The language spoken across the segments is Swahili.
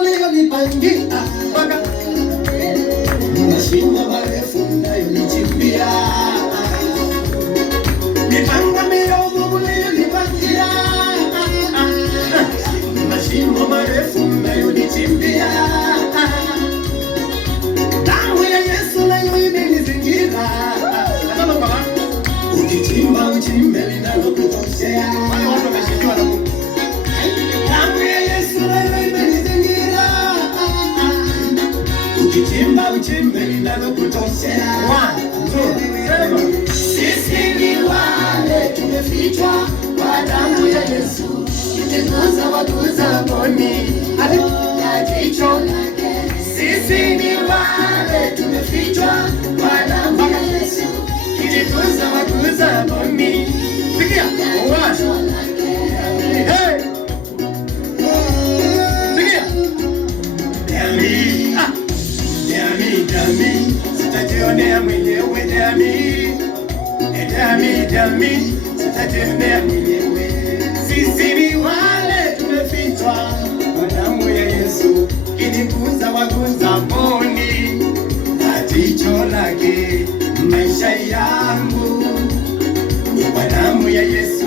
mlionipangia mpaka mashimo marefu mnayonichimbia, mipango miovu mlionipangia, mashimo marefu mnayonichimbia, damu ya Yesu nayo imenizingira. Ukichimba uchimbe linalokutoshea. Watu wameshikiwa na Mungu. Damu ya Yesu nayo imenizingira. Ukichimba uchimbe linalokutoshea. Sisi ni wale tumefichwa kwa damu ya Yesu, ikigusa waguza mboni ya jicho lake. Sisi ni wale tumefichwa kwa damu ya Yesu, ikigusa waguza mboni. Sikia, hey, sikia, dami, sitajionea mwenyewe dami, sitajionea mwenyewe. Sisi ni wale tumefichwa kwa damu ya Yesu, ikigusa waguza mboni na jicho lake. Maisha yangu ni kwa damu ya Yesu,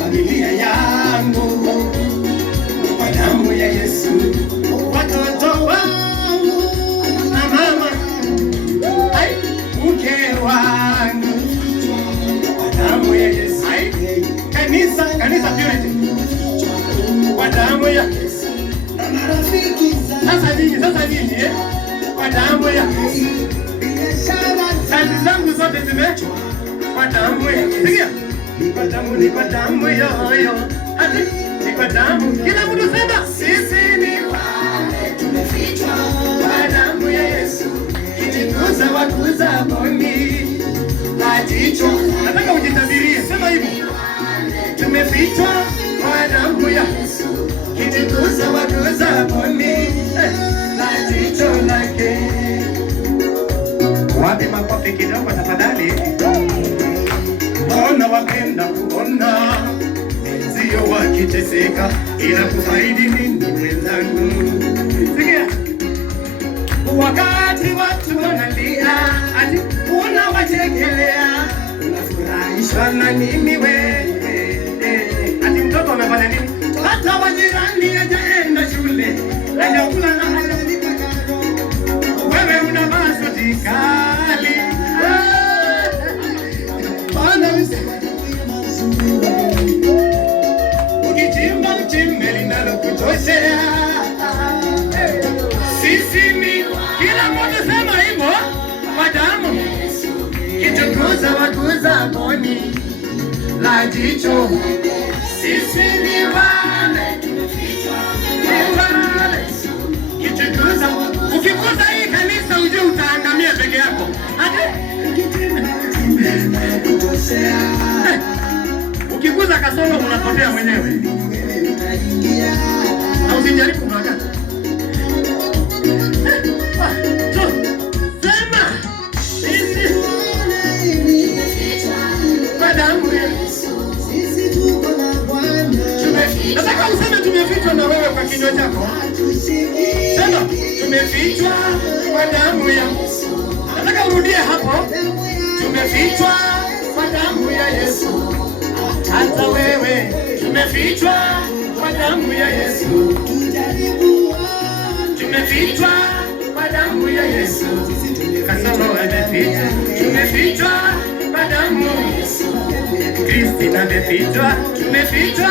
familia yangu ni kwa damu ya Yesu, watoto wangu na mama, mke wangu kwa damu ya Yesu, kanisa purity kwa damu ya Yesu, na marafiki sasa nini kwa damu ya Yesu. Kazi zangu zote zimechwa kwa damu ya Yesu. Sikia, ni kwa damu yoyo, ati ni kwa damu. Kila mtu sema, sisi ni wale tumefichwa kwa damu ya Yesu, ikigusa waguza mboni na jicho. Nataka ujitabirie, sema hivi, tumefichwa kwa damu ya Yesu, ikigusa waguza mboni na jicho lake. Wapi makofi kidogo tafadhali? Mbona wapenda kuona wenzio wakiteseka, ila kufaidi nini mwenzangu? Sikia, wakati watu wanalia, ati unawachekelea, unafurahishwa na nini wewe? Ati mtoto amefanya nini? Hata wajirani hajaenda shule, hajakula na hajalipa karo, wewe unavaa suti kali. Ukichimba uchimbe linalokutoshea. Sisi ni kila mmoja sema hivyo kwa damu, ikigusa waguza mboni la jicho. Sisi ni wale tumefichwa kwa Yesu, ikigusa. Ukigusa hii kanisa ujue utaangamia peke yako. Ukiguza kasoro unapotea mwenyewe. Na usijaribu kumaga. Sema sisi kwa damu ya Yesu, sisi tuko na Bwana. Nataka useme tumefichwa na wewe kwa kinywa chako. Sema tumefichwa kwa damu ya Yesu. Nataka urudie hapo. Tumefichwa kwa damu ya Yesu. Hata wewe tumefichwa kwa damu ya Yesu. Tumefichwa kwa damu ya Yesu. Kasoro amefichwa. Tumefichwa kwa damu ya Yesu. Kristina amefichwa. Tumefichwa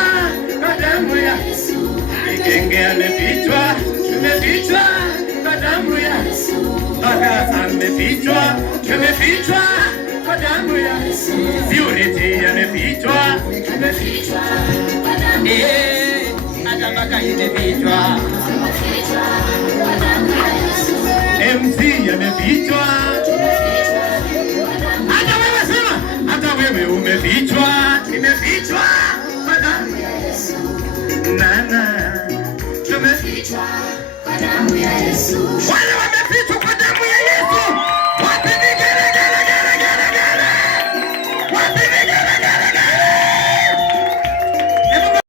kwa damu ya Yesu. Ikenge amefichwa. Tumefichwa kwa damu ya Yesu. Baka amefichwa. Tumefichwa kwa damu ya Yesu. Purity amefichwa. Tumefichwa kwa damu ya Yesu. Hata Baka imefichwa. Tumefichwa kwa damu ya Yesu. MC amefichwa. Tumefichwa kwa damu. Hata wewe sema, hata wewe umefichwa. Tumefichwa kwa damu ya Yesu. Nana tumefichwa kwa damu ya Yesu. Wale